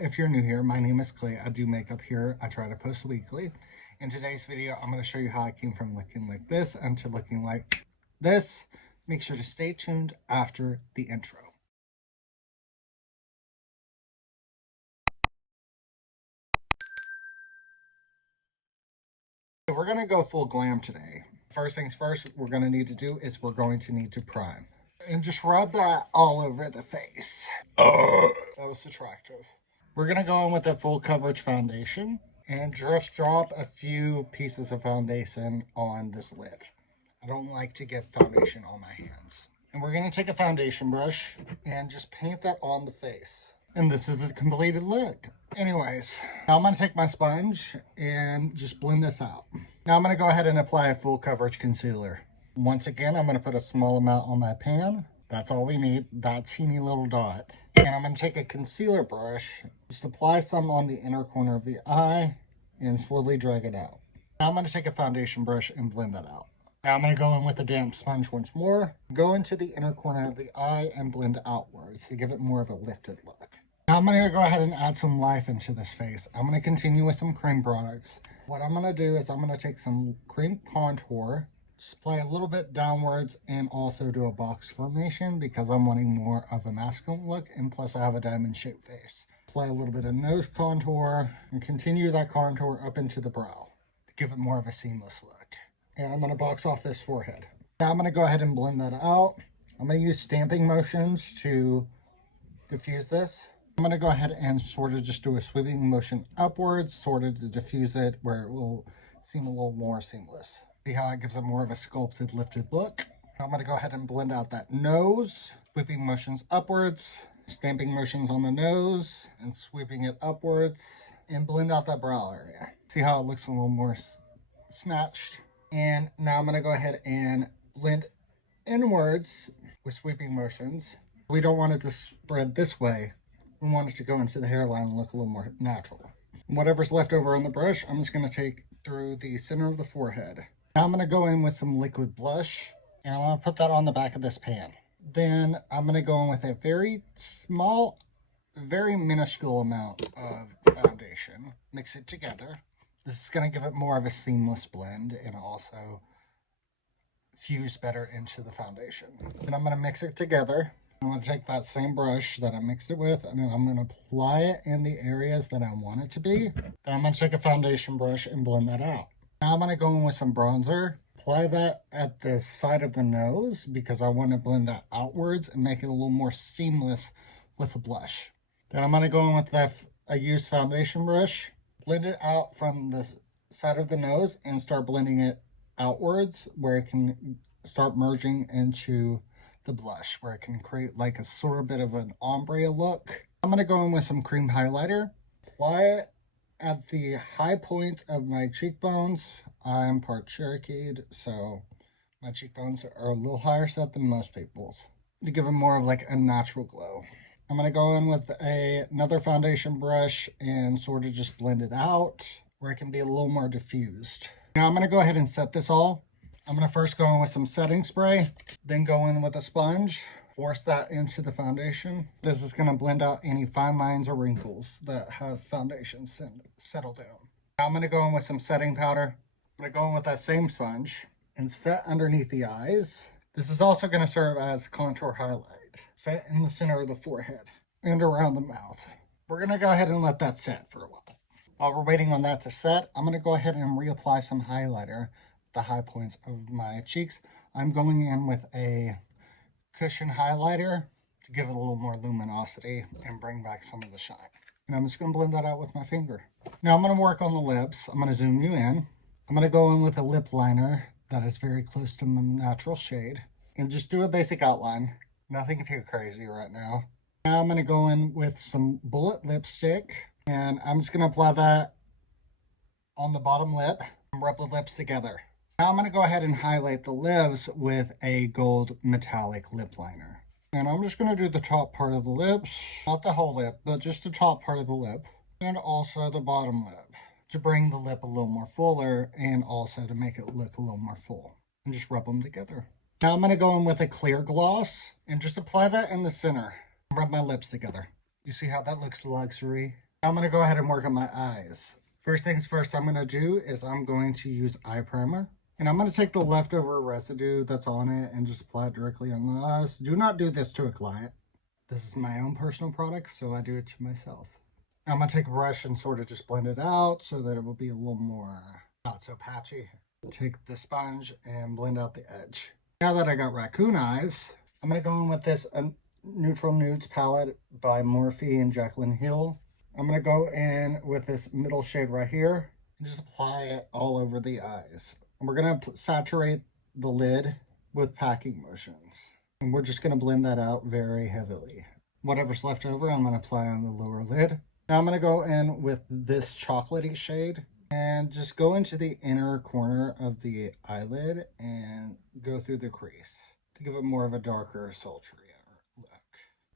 if you're new here, my name is Clay. I do makeup here. I try to post weekly. In today's video, I'm going to show you how I came from looking like this to looking like this. Make sure to stay tuned after the intro. We're going to go full glam today. First things first, we're going to need to do is we're going to need to prime. And just rub that all over the face. That was attractive. We're going to go in with a full coverage foundation and just drop a few pieces of foundation on this lid. I don't like to get foundation on my hands. And we're going to take a foundation brush and just paint that on the face. And this is a completed look. Anyways, now I'm going to take my sponge and just blend this out. Now I'm going to go ahead and apply a full coverage concealer. Once again, I'm going to put a small amount on my pan. That's all we need, that teeny little dot. And I'm going to take a concealer brush, just apply some on the inner corner of the eye and slowly drag it out. Now I'm going to take a foundation brush and blend that out. Now I'm going to go in with a damp sponge once more, go into the inner corner of the eye and blend outwards to give it more of a lifted look. Now I'm going to go ahead and add some life into this face. I'm going to continue with some cream products. What I'm going to do is I'm going to take some cream contour, just apply a little bit downwards and also do a box formation because I'm wanting more of a masculine look, and plus I have a diamond shaped face. Apply a little bit of nose contour and continue that contour up into the brow to give it more of a seamless look. And I'm going to box off this forehead. Now I'm going to go ahead and blend that out. I'm going to use stamping motions to diffuse this. I'm going to go ahead and sort of just do a sweeping motion upwards, sort of to diffuse it where it will seem a little more seamless. See how it gives it more of a sculpted, lifted look. I'm going to go ahead and blend out that nose, sweeping motions upwards, stamping motions on the nose, and sweeping it upwards, and blend out that brow area. See how it looks a little more snatched? And now I'm going to go ahead and blend inwards with sweeping motions. We don't want it to spread this way. We want it to go into the hairline and look a little more natural. And whatever's left over on the brush, I'm just going to take through the center of the forehead. Now I'm going to go in with some liquid blush, and I'm going to put that on the back of this pan. Then I'm going to go in with a very small, very minuscule amount of foundation. Mix it together. This is going to give it more of a seamless blend and also fuse better into the foundation. Then I'm going to mix it together. I'm going to take that same brush that I mixed it with, and then I'm going to apply it in the areas that I want it to be. Then I'm going to take a foundation brush and blend that out. Now I'm going to go in with some bronzer. Apply that at the side of the nose because I want to blend that outwards and make it a little more seamless with the blush. Then I'm going to go in with a used foundation brush, blend it out from the side of the nose and start blending it outwards where it can start merging into the blush, where it can create like a sort of bit of an ombre look. I'm going to go in with some cream highlighter, apply it at the high points of my cheekbones. I'm part Cherokeed, so my cheekbones are a little higher set than most people's to give them more of like a natural glow. I'm going to go in with another foundation brush and sort of just blend it out where it can be a little more diffused. Now I'm going to go ahead and set this all. I'm going to first go in with some setting spray, then go in with a sponge, force that into the foundation. This is going to blend out any fine lines or wrinkles that have foundation settle down. Now I'm going to go in with some setting powder. I'm going to go in with that same sponge and set underneath the eyes. This is also going to serve as contour highlight. Set in the center of the forehead and around the mouth. We're going to go ahead and let that set for a while. While we're waiting on that to set, I'm going to go ahead and reapply some highlighter the high points of my cheeks. I'm going in with a cushion highlighter to give it a little more luminosity and bring back some of the shine. And I'm just going to blend that out with my finger. Now I'm going to work on the lips. I'm going to zoom you in. I'm going to go in with a lip liner that is very close to my natural shade and just do a basic outline. Nothing too crazy right now. Now I'm going to go in with some bullet lipstick, and I'm just going to apply that on the bottom lip and rub the lips together. Now I'm going to go ahead and highlight the lips with a gold metallic lip liner. And I'm just going to do the top part of the lips, not the whole lip, but just the top part of the lip, and also the bottom lip to bring the lip a little more fuller and also to make it look a little more full. And just rub them together. Now I'm going to go in with a clear gloss and just apply that in the center. Rub my lips together. You see how that looks luxury? I'm going to go ahead and work on my eyes. First things first I'm going to do is I'm going to use eye primer. And I'm going to take the leftover residue that's on it and just apply it directly on the eyes. Do not do this to a client. This is my own personal product, so I do it to myself. I'm going to take a brush and sort of just blend it out so that it will be a little more not so patchy. Take the sponge and blend out the edge. Now that I got raccoon eyes, I'm going to go in with this Neutral Nudes palette by Morphe and Jaclyn Hill. I'm going to go in with this middle shade right here and just apply it all over the eyes. And we're going to saturate the lid with packing motions. And we're just going to blend that out very heavily. Whatever's left over, I'm going to apply on the lower lid. Now I'm going to go in with this chocolatey shade and just go into the inner corner of the eyelid and go through the crease to give it more of a darker, sultry look.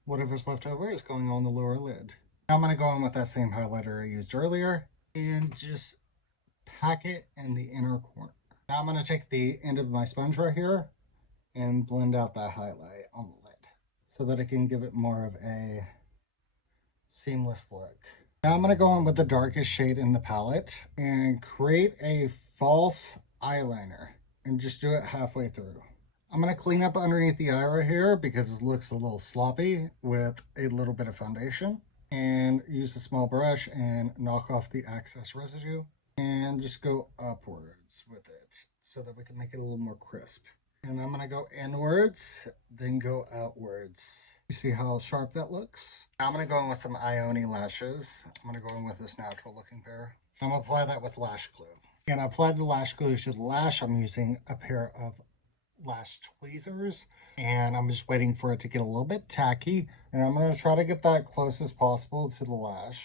Whatever's left over is going on the lower lid. Now I'm going to go in with that same highlighter I used earlier and just pack it in the inner corner. Now I'm going to take the end of my sponge right here and blend out that highlight on the lid so that it can give it more of a seamless look. Now I'm going to go in with the darkest shade in the palette and create a false eyeliner and just do it halfway through. I'm going to clean up underneath the eye right here because it looks a little sloppy with a little bit of foundation, and use a small brush and knock off the excess residue and just go upwards with it so that we can make it a little more crisp. And I'm going to go inwards, then go outwards. You see how sharp that looks? Now I'm going to go in with some Ioni lashes. I'm going to go in with this natural looking pair. I'm going to apply that with lash glue. And I applied the lash glue to the lash. I'm using a pair of lash tweezers. And I'm just waiting for it to get a little bit tacky. And I'm going to try to get that close as possible to the lash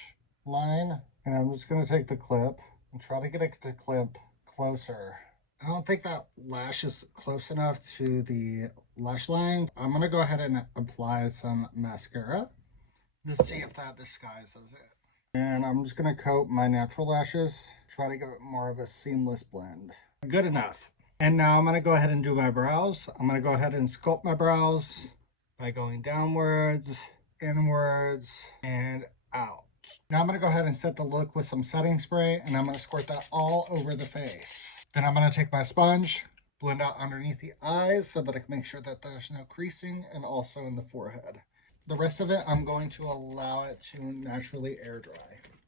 line. And I'm just going to take the clip and try to get it to clip closer. I don't think that lash is close enough to the lash line. I'm going to go ahead and apply some mascara to see if that disguises it. And I'm just going to coat my natural lashes, try to give it more of a seamless blend. Good enough. And now I'm going to go ahead and do my brows. I'm going to go ahead and sculpt my brows by going downwards, inwards, and out. Now I'm going to go ahead and set the look with some setting spray, and I'm going to squirt that all over the face. Then I'm going to take my sponge, blend out underneath the eyes so that I can make sure that there's no creasing, and also in the forehead. The rest of it, I'm going to allow it to naturally air dry.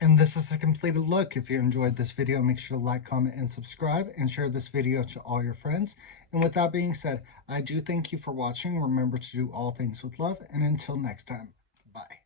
And this is the completed look. If you enjoyed this video, make sure to like, comment, and subscribe, and share this video to all your friends. And with that being said, I do thank you for watching. Remember to do all things with love, and until next time, bye.